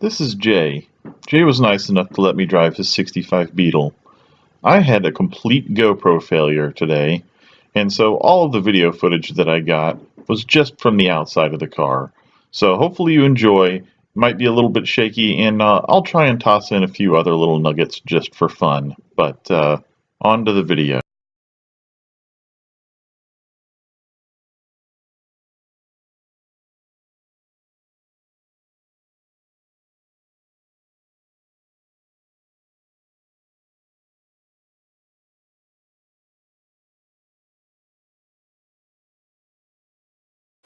This is Jay. Jay was nice enough to let me drive his 65 Beetle. I had a complete GoPro failure today, and so all of the video footage that I got was just from the outside of the car. So hopefully you enjoy. It might be a little bit shaky, and I'll try and toss in a few other little nuggets just for fun. But on to the video.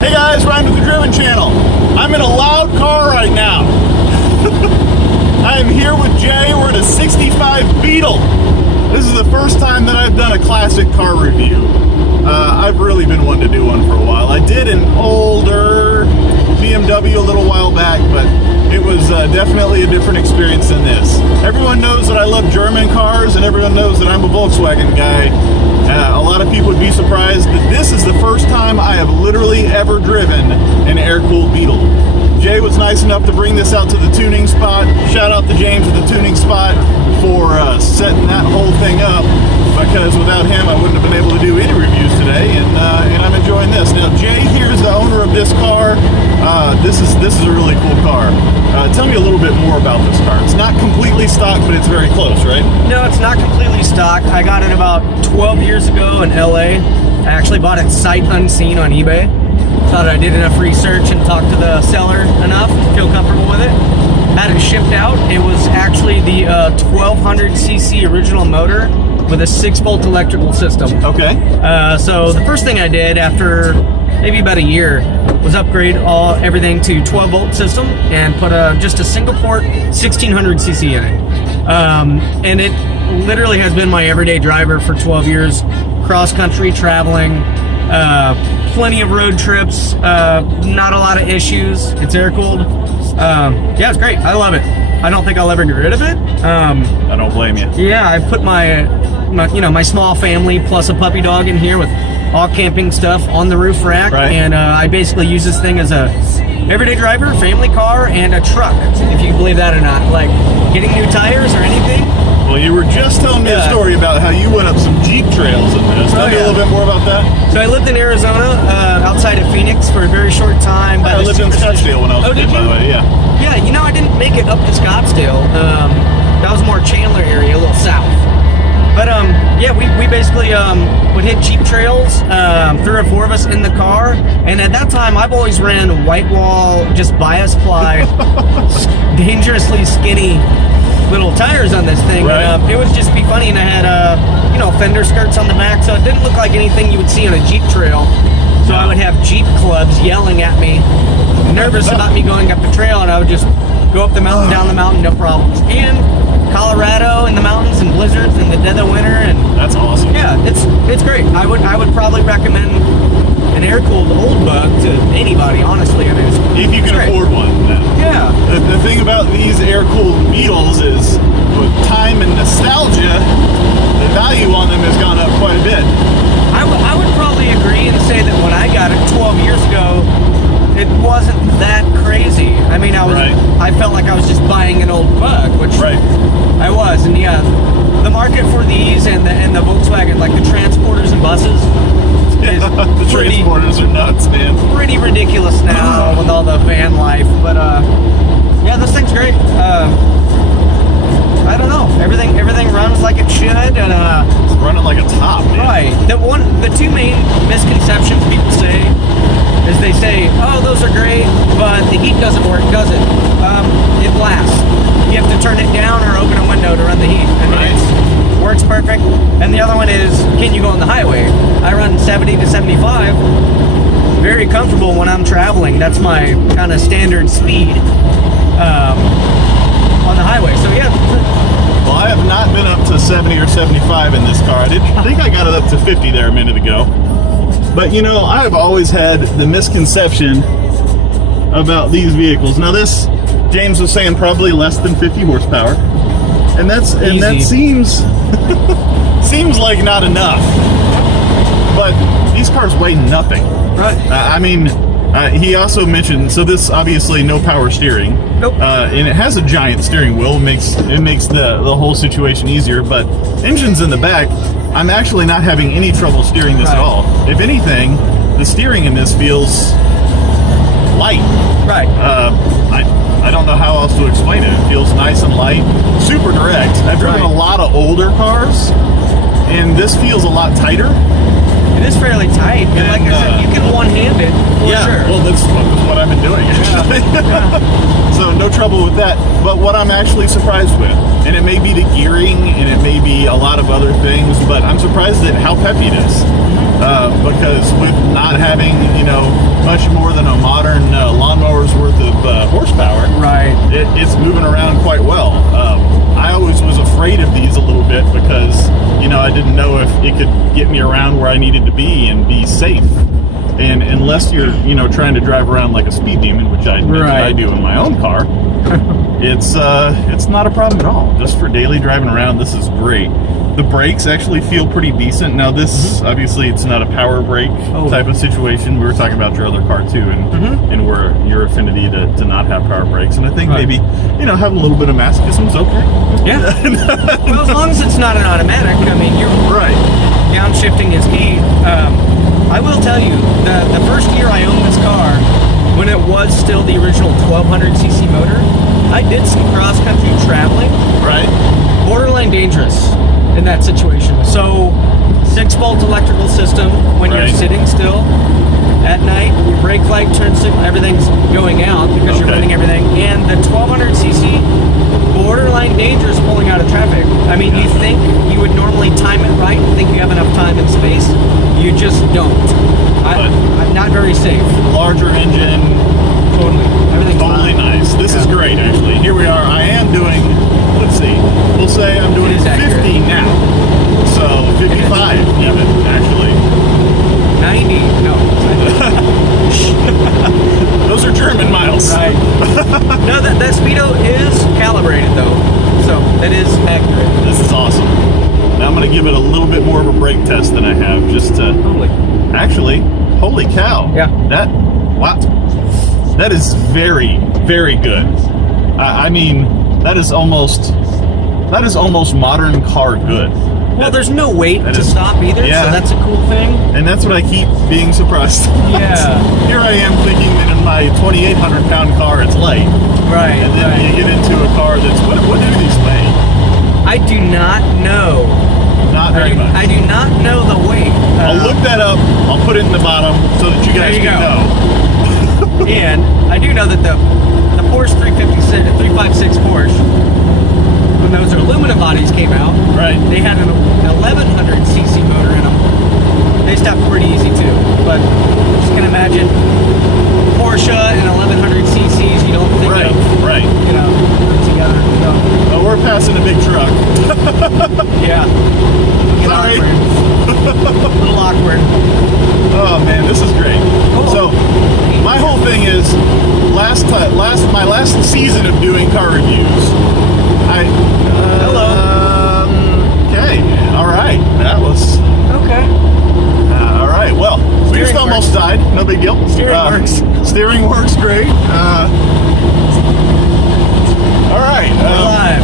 Hey guys, Ryan with the Driven Channel. I'm in a loud car right now. I am here with Jay. We're in a 65 Beetle. This is the first time that I've done a classic car review. I've really been wanting to do one for a while. I did an older BMW a little while back, but it was definitely a different experience than this. Everyone knows that I love German cars, and everyone knows that I'm a Volkswagen guy. A lot of people would be surprised, but this is the first time I have literally ever driven an air-cooled Beetle. Jay was nice enough to bring this out to the tuning spot. Shout out to James at the tuning spot for setting that whole thing up, because without him I wouldn't have been able to do any reviews today, and I'm enjoying this. Now Jay here is the owner of this car. This is a really cool car. Tell me a little bit more about this car. It's not completely stock, but it's very close, right? No, it's not completely stock. I got it about 12 years ago in LA. I actually bought it sight unseen on eBay. Thought I did enough research and talked to the seller enough to feel comfortable with it. Had it shipped out. It was actually the 1200cc original motor with a 6-volt electrical system. Okay. So the first thing I did after maybe about a year was upgrade everything to 12-volt system and put just a single port 1600cc in it. And it literally has been my everyday driver for 12 years. Cross-country traveling, plenty of road trips, not a lot of issues. It's air-cooled. Yeah, it's great. I love it. I don't think I'll ever get rid of it. I don't blame you. Yeah, I put my small family plus a puppy dog in here with all camping stuff on the roof rack, right. And I basically use this thing as a everyday driver, family car, and a truck, if you can believe that or not. Like getting new tires or anything. Well, you were just telling me a story about how you went up some Jeep trails in this. Tell me a little bit more about that. So I lived in Arizona, outside of Phoenix, for a very short time. I lived in Scottsdale when I was a kid, by the way. Yeah. Yeah, you know, I didn't make it up to Scottsdale. That was more Chandler area, a little south. But yeah, we basically would hit Jeep trails, 3 or 4 of us in the car. And at that time, I've always ran white wall, just bias ply, dangerously skinny little tires on this thing. Right. And, it would just be funny, and I had fender skirts on the back, so it didn't look like anything you would see on a Jeep trail. So I would have Jeep clubs yelling at me, nervous about me going up the trail, and I would just go up the mountain, down the mountain, no problems. And Colorado in the mountains and blizzards in the dead of winter, and that's awesome. Yeah, it's great. I would probably recommend an air-cooled old bug to anybody, honestly. I mean, if you can afford one. Yeah. The thing about these air-cooled Beetles is, with time and nostalgia, the value on them has gone up quite a bit. I would probably agree and say that when I got it 12 years ago, it wasn't that crazy. I mean, I felt like I was just buying an old bug, which I was. And yeah, the market for these and the Volkswagen, like the transporters and buses, the transporters are nuts, man. Pretty ridiculous now with all the van life. But yeah, this thing's great. I don't know. Everything runs like it should, and it's running like a top, man. Right. The 2 main misconceptions people say is they say, "Oh, those are great, but the heat doesn't work, does it?" It blasts. You have to turn it down or open a window to run the heat. I mean, it works perfect. And the other one is, can you go on the highway? I run 70 to 75. Very comfortable when I'm traveling. That's my kind of standard speed on the highway. So yeah. Well, I have not been up to 70 or 75 in this car. I think I got it up to 50 there a minute ago. But you know, I've always had the misconception about these vehicles. Now this, James was saying, probably less than 50 horsepower. And that seems seems like not enough. But these cars weigh nothing. Right. I mean, He also mentioned, so this obviously no power steering. Nope. And it has a giant steering wheel. It makes the whole situation easier. But engine's in the back. I'm actually not having any trouble steering this at all. If anything, the steering in this feels light. Right. I don't know how else to explain it. It feels nice and light, super direct. I've driven a lot of older cars, and this feels a lot tighter. It is fairly tight, and like I said, you can one-hand it for sure. Well, that's what I've been doing, actually. So no trouble with that. But what I'm actually surprised with, and it may be the gearing, and it may be a lot of other things, but I'm surprised at how peppy it is. Because with not having, much more than a modern lawnmower's worth of horsepower, right, it's moving around quite well. I always was afraid of these a little bit because, I didn't know if it could get me around where I needed to be and be safe. And unless you're, trying to drive around like a speed demon, which I do in my own car, it's not a problem at all. Just for daily driving around, this is great. The brakes actually feel pretty decent. Now this, obviously, it's not a power brake type of situation. We were talking about your other car too, and where your affinity to not have power brakes. And I think maybe, having a little bit of masochism is okay. Yeah. Well, as long as it's not an automatic, I mean, you're right. Downshifting is key. I will tell you, the first year I owned this car, when it was still the original 1200cc motor, I did some cross-country traveling. Right. Borderline dangerous in that situation. So 6-volt electrical system when you're sitting still at night, your brake light, turn signal, everything's going out because you're running everything. And the 1200cc, borderline dangerous pulling out of traffic. I mean, you think you would normally time it right and think you have enough time and space. You just don't. I'm not very safe. Larger engine. Totally. Everything's totally fine. Nice. This is great, actually. Here we are. I am doing, let's see, we'll say I'm doing 50 now. So 55 even, actually. 90? No. Those are German miles. Right. No, that speedo is calibrated though, so that is accurate. This is awesome. Now I'm going to give it a little bit more of a brake test than I have, just to. Actually, holy cow! Yeah. That is very, very good. I mean, that is almost modern car good. Well, there's no weight to stop either, so that's a cool thing. And that's what I keep being surprised about. Yeah. Here I am thinking that in my 2,800-pound car it's light. Right. And then you get into a car that's, what do these weigh? I do not know. Not very much. I do not know the weight. I'll look that up. I'll put it in the bottom so that you guys can know. And I do know that the Porsche 356 Porsche, when those aluminum bodies came out, they had an 1100cc motor in them. They stopped pretty easy too. But just can imagine Porsche and 1100 cc's. You don't think of, together. So. Oh, we're passing a big truck. Yeah. Sorry. A little awkward. Oh man, this is great. So my whole thing is my last season of doing car reviews. Hello. Okay. All right. That was okay. All right. Well, we just almost died. No big deal. Steering works. Steering works great. All right. We're live.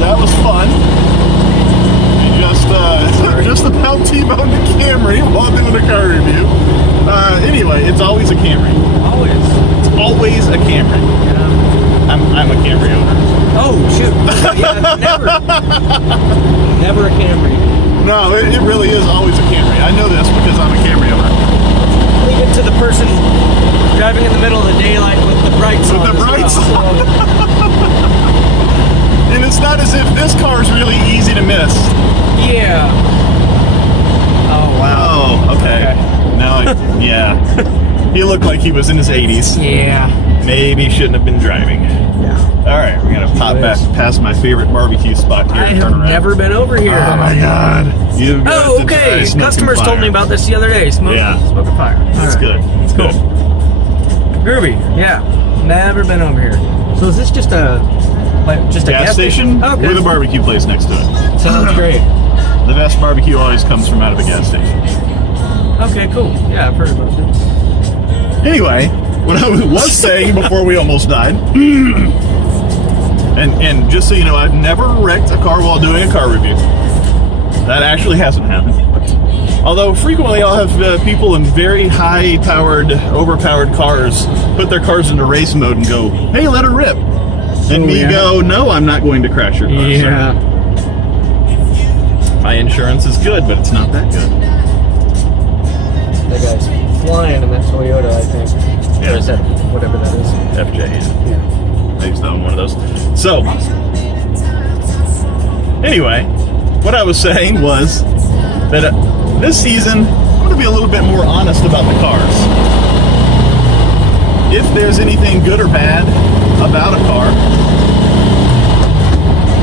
That was fun. Just about T-boned the Camry while doing a car review. Anyway, it's always a Camry. Always. It's always a Camry. Yeah. I'm a Camry owner. Oh shoot! Yeah, never a Camry. No, it really is always a Camry. I know this because I'm a Camry owner. Leave it to the person driving in the middle of the daylight with the brights on. With the brights on. And it's not as if this car is really easy to miss. Yeah. Oh wow. Oh, okay. Now, he looked like he was in his 80s. Yeah. Maybe shouldn't have been driving. Yeah. All right, we're gonna pop back past my favorite barbecue spot here. I have never been over here. Oh my God! You've got to try Smoke Customers and told me about this the other day. Smoke and fire. That's good. That's cool. Good. Groovy. Yeah. Never been over here. So is this just a gas station? Okay. With a barbecue place next to it. Sounds great. The best barbecue always comes from out of a gas station. Okay, cool. Yeah, I've heard about this. Anyway, what I was saying before we almost died, and just so you know, I've never wrecked a car while doing a car review. That actually hasn't happened. Although frequently I'll have people in very high-powered, overpowered cars put their cars into race mode and go, "Hey, let her rip." And me go, "No, I'm not going to crash your car, Yeah. sir. My insurance is good, but it's not that good." That guy's flying in that Toyota, I think. Yeah. Or is that whatever that is? FJ, Yeah. I used to own one of those. So, anyway, what I was saying was that this season, I'm going to be a little bit more honest about the cars. If there's anything good or bad about a car,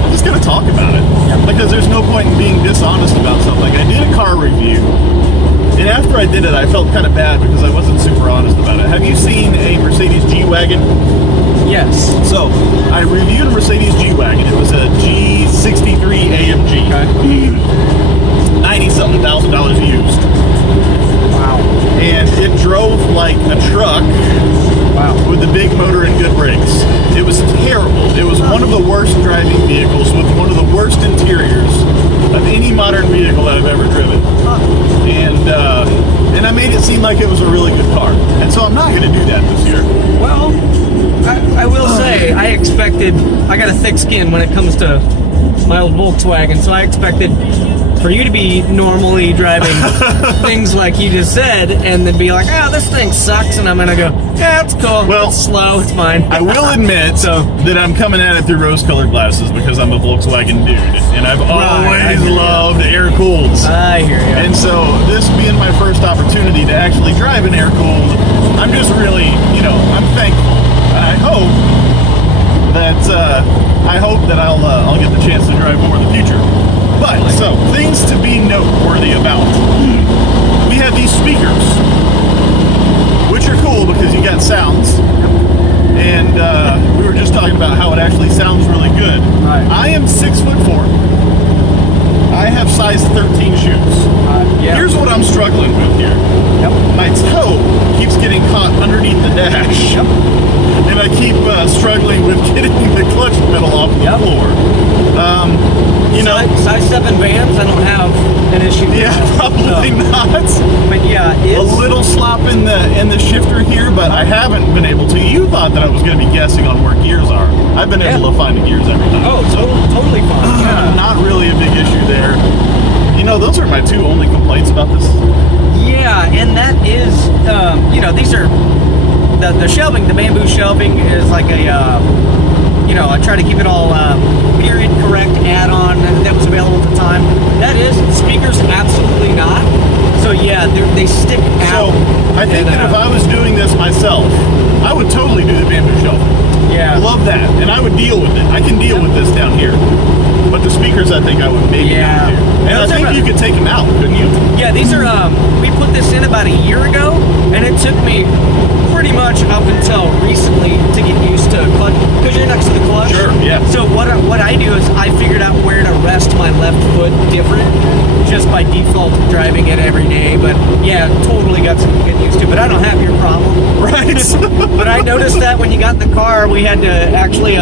I'm just going to talk about it. Because there's no point in being dishonest about something. Like, I did a car review, and after I did it, I felt kind of bad because I wasn't super honest about it. Have you seen a Mercedes G-Wagon? Yes. So, I reviewed a Mercedes G-Wagon. It was a G63 AMG. Okay. $90-something thousand used. Wow. And it drove like a truck. Wow. With a big motor and good brakes. It was terrible. It was one of the worst driving vehicles with one of the worst interiors of any modern vehicle that I've ever driven. And I made it seem like it was a really good car. And so I'm not going to do that this year. Well, I will say, I got a thick skin when it comes to my old Volkswagen, so I expected for you to be normally driving things like you just said, and then be like, "Oh, this thing sucks," and I'm gonna go, "Yeah, it's cool. Well, it's slow. It's fine." I will admit that I'm coming at it through rose-colored glasses because I'm a Volkswagen dude, and I've always loved air-cooled. I hear you. And so this being my first opportunity to actually drive an air-cooled, I'm just really, I'm thankful. And I hope that I'll get the chance to drive more in the future. But, so, things to be noteworthy about. We have these speakers, which are cool because you got sounds. And we were just talking about how it actually sounds really good. Right. I am 6'4". I have size 13 shoes. Yeah. Here's what I'm struggling with here. Yep. My toe keeps getting caught underneath the dash. Yep. And I keep struggling with getting the clutch pedal off the floor. Size 7 Vans, I don't have an issue with Yeah, that. probably not. But yeah, A little slop in the shifter here, but I haven't been able to. You thought that I was going to be guessing on where gears are. I've been able to find the gears every time. Oh, totally fine. Yeah. Not really a big issue there. Those are my two only complaints about this. Yeah, and that is, these are the shelving. The bamboo shelving is like a, I try to keep it all period correct add-on that was available at the time. That is, speakers absolutely not. So yeah, they stick out. So I think that if I was doing this myself, I would totally do the bamboo shelving. Yeah. I love that, and I would deal with it. I can deal with this down here. But the speakers, I think I would maybe not do. And I think you could take them out, couldn't you? Yeah, these are, we put this in about a year ago, and it took me pretty much up until recently to get used to clutch, because you're next to the clutch. Sure, yeah. So what I do is I figured out where to rest my left foot different, just by default driving it every day. But yeah, totally got something to get used to. But I don't have your problem. Right. But I noticed that when you got in the car, we had to actually,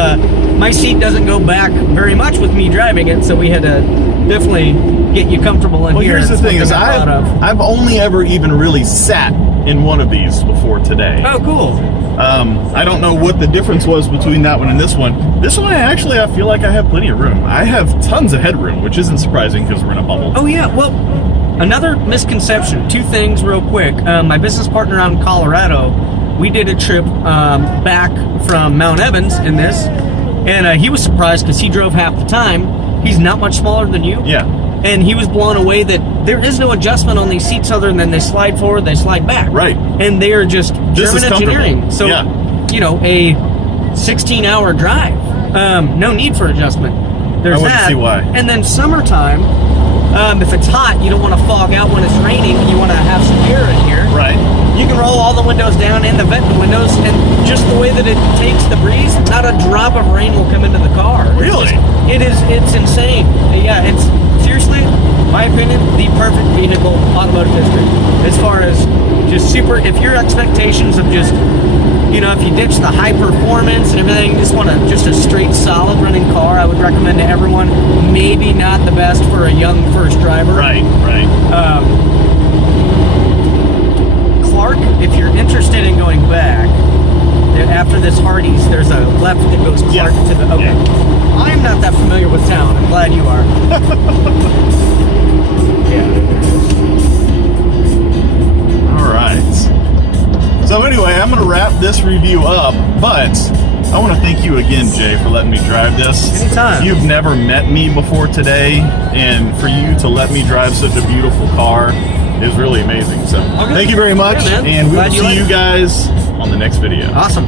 my seat doesn't go back very much with me driving it, so we had to definitely get you comfortable in here. Well, here's the thing: is I've I've only ever even really sat in one of these before today. Oh, cool. I don't know what the difference was between that one and this one. This one, I feel like I have plenty of room. I have tons of headroom, which isn't surprising because we're in a bubble. Oh yeah, well, another misconception. Two things real quick. My business partner out in Colorado, we did a trip back from Mount Evans in this, and he was surprised because he drove half the time. He's not much smaller than you. Yeah. And he was blown away that there is no adjustment on these seats other than they slide forward, they slide back. Right. And they are just This German is engineering. So, yeah. A 16-hour drive. No need for adjustment. There's I wouldn't that. see why. And then summertime, if it's hot, you don't want to fog out when it's raining. You want to have some air in here. Right. You can roll all the windows down and the vent windows, and just the way that it takes the breeze, not a drop of rain will come into the car. Really? It's insane. Yeah, it's seriously, my opinion, the perfect vehicle automotive history. As far as Just super. If your expectations of just, you know, if you ditch the high performance and everything, just want just a straight solid running car, I would recommend to everyone. Maybe not the best for a young first driver. Right. Clark, if you're interested in going back, after this Hardee's, there's a left that goes Clark to the. Okay. Yeah. I'm not that familiar with town. I'm glad you are. All right. So anyway, I'm going to wrap this review up, but I want to thank you again, Jay, for letting me drive this. Anytime. You've never met me before today, and for you to let me drive such a beautiful car is really amazing. So thank you very much, yeah, and we will see you guys on the next video. Awesome.